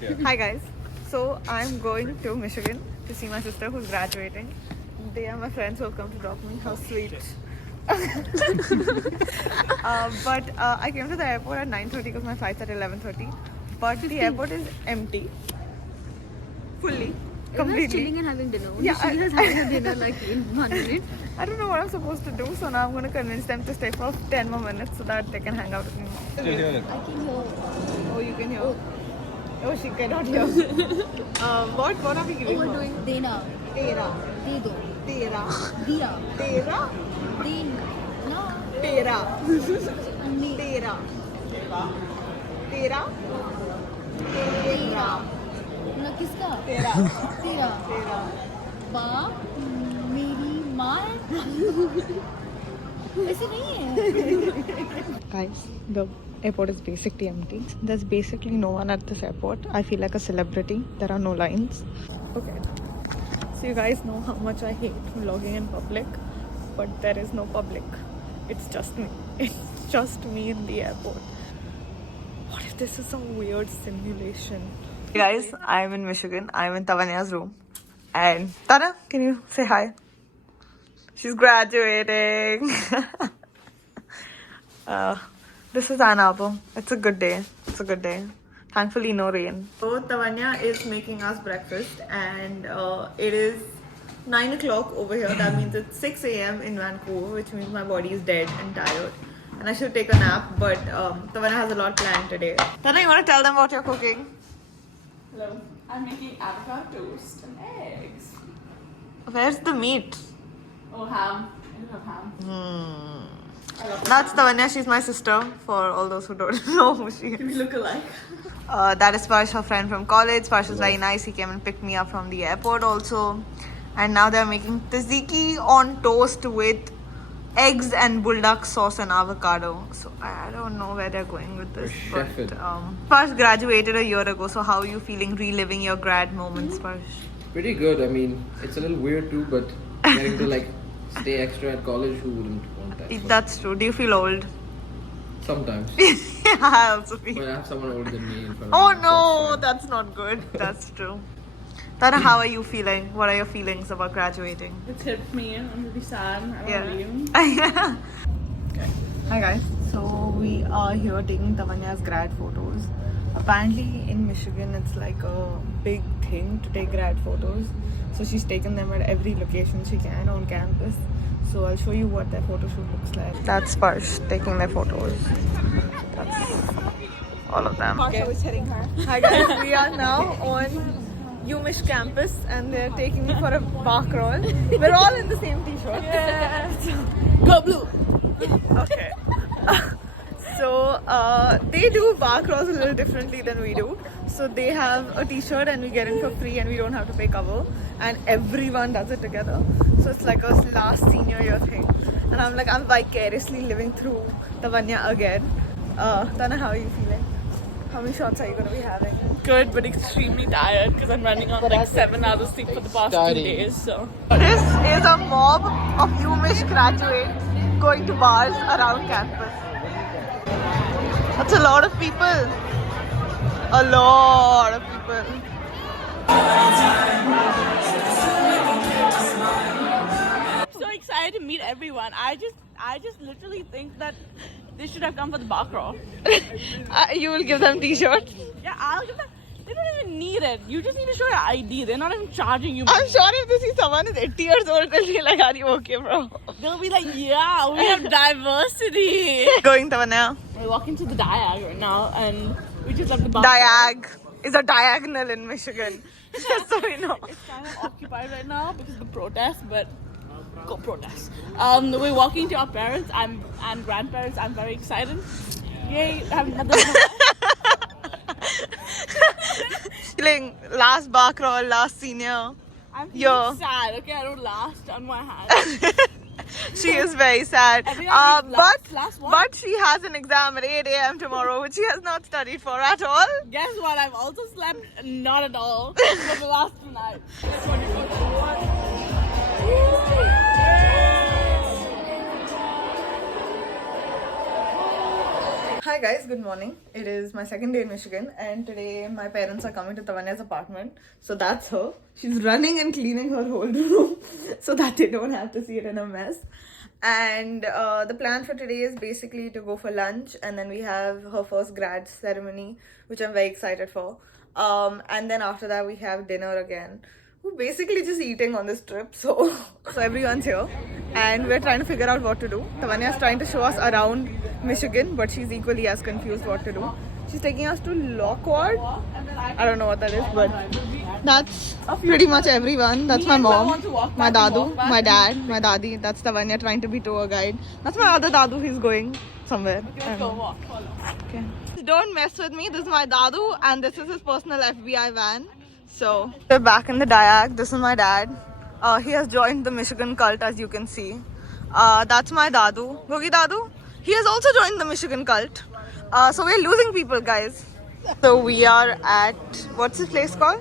Yeah. Hi guys. So I'm going to Michigan to see my sister who's graduating. They are my friends who have come to drop me. How sweet. But I came to the airport at 9:30 because my flight's at 11:30. But the airport is empty. Fully. Everyone's Completely. chilling and having dinner. Only Yeah, she has having her dinner like in 1 minute. I don't know what I'm supposed to do, so now I'm going to convince them to stay for 10 more minutes so that they can hang out with me more. Still hear it. I can hear. Oh, you can hear. Oh, she cannot hear. What are we Oh, giving we're her? doing Dena. Tera. De do. Tera. Dia. Tera. Din. No. Tera. Me. Tera. Tera. Tera. ना किसका? Tera. तेरा. Tera. बाप मेरी माँ ऐसे नहीं है. Guys, the airport is basically empty. There's basically no one at this airport. I feel like a celebrity. There are no lines. Okay. So you guys know how much I hate vlogging in public, but there is no public. It's just me. It's just me in the airport. What if this is some weird simulation? Hey guys, I'm in Michigan. I'm in Tavanya's room. And Tana, can you say hi? She's graduating. This is Ann Arbor. It's a good day. It's a good day. Thankfully, no rain. So, Tavanya is making us breakfast, and it is 9 o'clock over here. That means it's 6 a.m. in Vancouver, which means my body is dead and tired. And I should take a nap, but Tavanya has a lot planned today. Tana, you want to tell them what you're cooking? Hello, I'm making avocado toast and eggs. Where's the meat? Oh, ham. I do have ham. I love That's Tavanya. She's my sister, for all those who don't know who she is. We look alike. That is Sparsh, her friend from college. Sparsh is very nice. He came and picked me up from the airport also. And now they're making tzatziki on toast with eggs and bulldog sauce and avocado. So I don't know where they're going with this. We're But chefing. Sparsh graduated a year ago. So how are you feeling reliving your grad moments, Sparsh? Pretty good. I mean, it's a little weird too, but getting to like stay extra at college, who wouldn't want that? But That's true. Do you feel old? sometimes. I also feel. But I have someone older than me in front of Oh me. no, so it's that's not good. That's true. Tana, how are you feeling? What are your feelings about graduating? It's hit me. I'm really sad. I Yeah. don't know you. Hi guys. So we are here taking Tavanya's grad photos. Apparently in Michigan it's like a big thing to take grad photos. So she's taken them at every location she can on campus. So I'll show you what their photo shoot looks like. That's Sparsh taking their photos. That's all of them. I was hitting her. Hi guys, we are now on UMich campus and they're taking me for a bark roll. We're all in the same t-shirt. Go blue. Okay. So they do bar crawls a little differently than we do. So they have a t-shirt and we get in for free and we don't have to pay cover. And everyone does it together. So it's like a last senior year thing. And I'm like, I'm vicariously living through Tavanya again. Tana, how are you feeling? How many shots are you going to be having? Good, but extremely tired because I'm running on like 7 hours of sleep for the past 2 days. So This is a mob of UMich graduates going to bars around campus. That's a lot of people. A lot of people. so excited to meet everyone. I just literally think that they should have come for the bar crawl. You will give them t-shirts? Yeah, I'll give them. They don't even need it. You just need to show your ID. They're not even charging you. I'm sure if they see someone is 80 years old, they'll be like, are you okay, bro? They'll be like, yeah, we have diversity. Going Tavanya. We're walking to the Diag right now, and we just left the bar. Diag is a diagonal in Michigan. Just so you know. It's kind of occupied right now because of the protest, but go protest. We're walking to our parents and grandparents. I'm very excited. Yay! I'm Feeling last bar crawl, last senior. I'm Yo. feeling sad. Okay, I don't last on my hand. She is very sad. Everyone is last one. But she has an exam at 8 a.m. tomorrow, which she has not studied for at all. Guess what? I've also slept not at all for the last 2 nights. Hi guys, good morning. It is my second day in Michigan, and today my parents are coming to Tavanya's apartment. So that's her. She's running and cleaning her whole room so that they don't have to see it in a mess. And the plan for today is basically to go for lunch, and then we have her first grad ceremony, which I'm very excited for. And then after that we have dinner again. We're basically just eating on this trip, so everyone's here, and we're trying to figure out what to do. Tavanya's trying to show us around Michigan, but she's equally as confused what to do. She's taking us to Lockward. I don't know what that is, but that's pretty much everyone. That's my mom, my dadu, my dad, my dadi. That's Tavanya trying to be tour guide. That's my other dadu. He's going somewhere. Okay. Don't mess with me. This is my dadu, and this is his personal FBI van. So we're back in the Diag. This is my dad. He has joined the Michigan cult, as you can see. That's my dadu, Gogi dadu. He has also joined the Michigan cult. So we're losing people, guys. So we are at, what's this place called?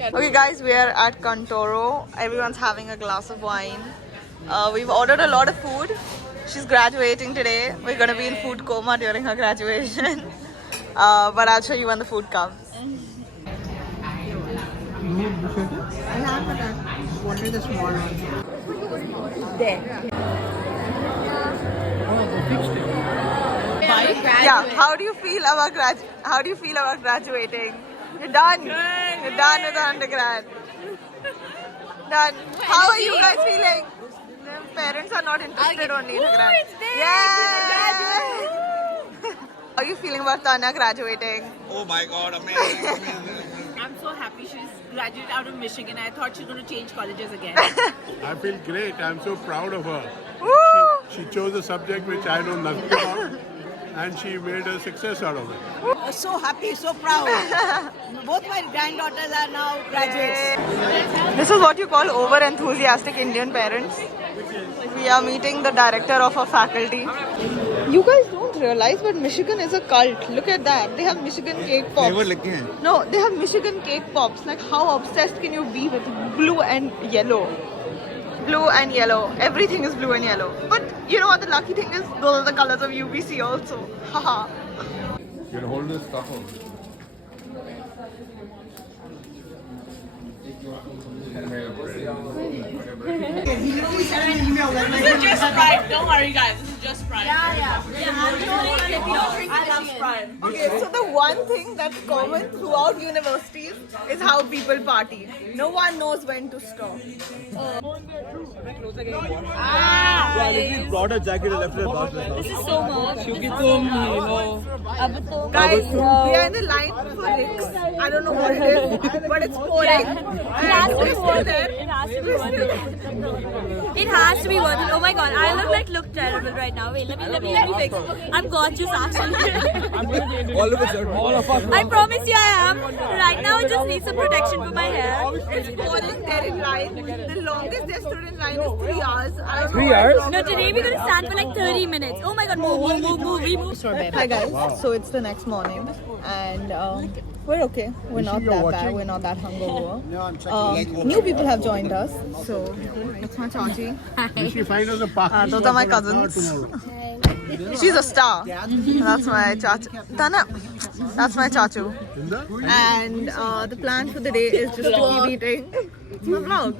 Okay guys, we are at Cantoro. Everyone's having a glass of wine. We've ordered a lot of food. She's graduating today. We're gonna be in food coma during her graduation. But I'll show you when the food comes. What is the small one? Yeah, how do you feel about graduating? You're done. You're done with the undergrad. Done. How are you guys feeling? Parents are not interested only in the grad. Yeah. How are you feeling about Tanya graduating? Oh my god, amazing, amazing. I'm so happy she's graduated out of Michigan. I thought she was going to change colleges again. I feel great. I'm so proud of her. Woo! She chose a subject which I know nothing about, and she made a success out of it. So happy, so proud. Both my granddaughters are now graduates. This is what you call over-enthusiastic Indian parents. We are meeting the director of a faculty. You guys don't realize, but Michigan is a cult. Look at that. They have Michigan cake pops. No, they have Michigan cake pops. Like, how obsessed can you be with blue and yellow? Blue and yellow. Everything is blue and yellow. But you know what the lucky thing is? Those are the colors of UBC also. Haha. You can hold this stuff on. This is just Sprite. Don't worry, guys. This is just Sprite. Yeah. I love Sprite. Okay, so the one thing that's common throughout universities is how people party. No one knows when to stop. Brought a jacket and left it about This is so much. Guys, we are in the line for Ricks. I don't know what it is, but it's pouring. It has to be worth it. It has to be worth it. Oh my god, I look terrible right now. Wait, let me fix it. I'm gorgeous actually. all of us. I promise you I am. Right now I just need some protection for my hair. It's pouring. They're in line. The longest they stood in line is 3 hours. 3 hours? No, today we're gonna stand for like 30 minutes. Oh my god, move. Hi guys, so it's the next morning and we're okay. We're not that bad. We're not that hungover. New people have joined us. So that's my chachi. Did she find us a parking Those spot are my for cousins. tomorrow? She's a star. That's my chachu. Tana, that's my chachu. And the plan for the day is just to keep eating. It's my vlog.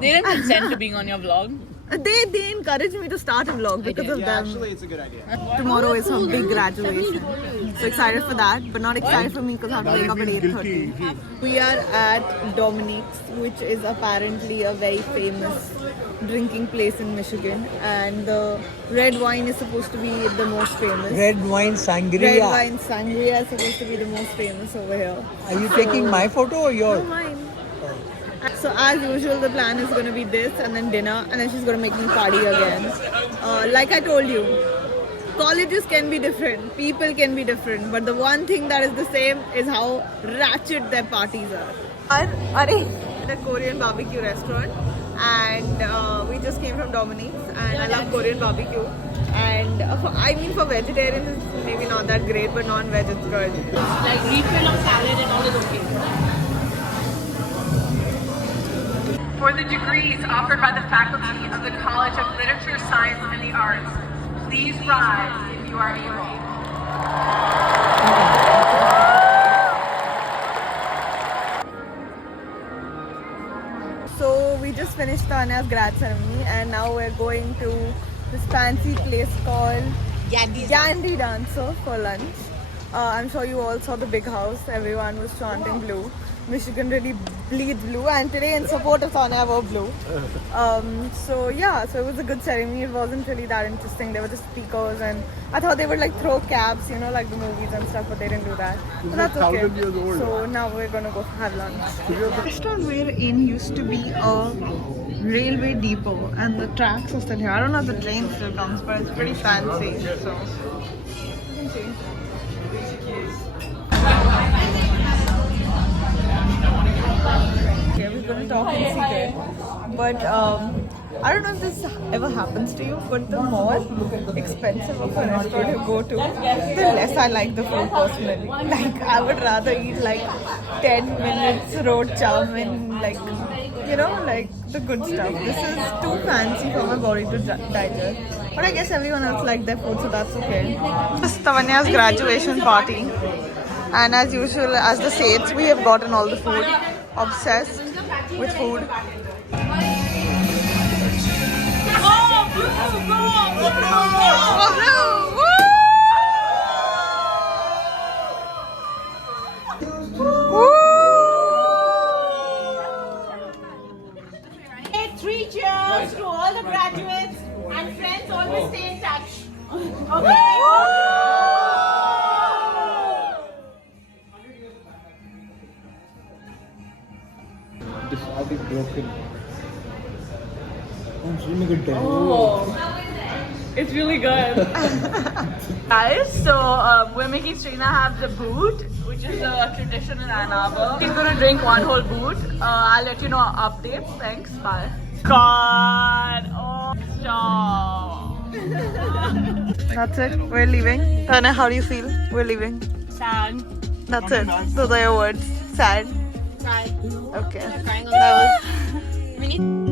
They didn't consent to being on your vlog. They encouraged me to start a vlog because of them. Actually, it's a good idea. Tomorrow is some big graduation. So excited for that, but not excited for me because I have to wake up at 8:30. We are at Dominique's, which is apparently a very famous drinking place in Michigan, and the red wine is supposed to be the most famous. Red wine sangria. Red wine sangria is supposed to be the most famous over here. Are you taking my photo or yours? Mine. So as usual, the plan is going to be this and then dinner, and then she's going to make me party again. Like I told you, colleges can be different, people can be different, but the one thing that is the same is how ratchet their parties are. At a Korean barbecue restaurant, and we just came from Dominique's, and I love Korean barbecue. And for vegetarians, it's maybe not that great, but non-veg it's good. Like refill of salad and all is okay. For the degrees offered by the faculty of the College of Literature, Science, and the Arts, please rise if you are able. So we just finished Tanya's grad ceremony and now we're going to this fancy place called Gandhi Dancer for lunch. I'm sure you all saw the big house. Everyone was chanting blue. Michigan really bleeds blue, and today in support of Tanya I wore blue. So yeah, so it was a good ceremony. It wasn't really that interesting. They were just speakers, and I thought they would like throw caps, you know, like the movies and stuff, but they didn't do that. But that's okay. 1,000 years old. So now we're gonna go have lunch. The restaurant we're in used to be a railway depot, and the tracks are still here. I don't know if the train still comes, but it's pretty fancy. So you can see. Okay, we're gonna talk in secret, but I don't know if this ever happens to you, but the more expensive of a restaurant you go to, the less I like the food personally. Like, I would rather eat like 10 minutes road chow mein, like, you know, like the good stuff. This is too fancy for my body to digest. But I guess everyone else liked their food, so that's okay. This is Tavanya's graduation party. And as usual, as the Saints, we have gotten all the food. Obsessed with food. Hey, 3 cheers to all the graduates and friends. Always stay in touch. Okay. This will be broken. I'm really good day. It's really good. Guys, so we're making Srina have the boot, which is a tradition in Ann Arbor. She's gonna drink one whole boot. I'll let you know updates. Thanks, bye. God, oh, stop. That's it. We're leaving. Tanya, how do you feel? We're leaving. Sad. That's it. Those are your words. Sad. Sad. Okay. Crying on That was. We need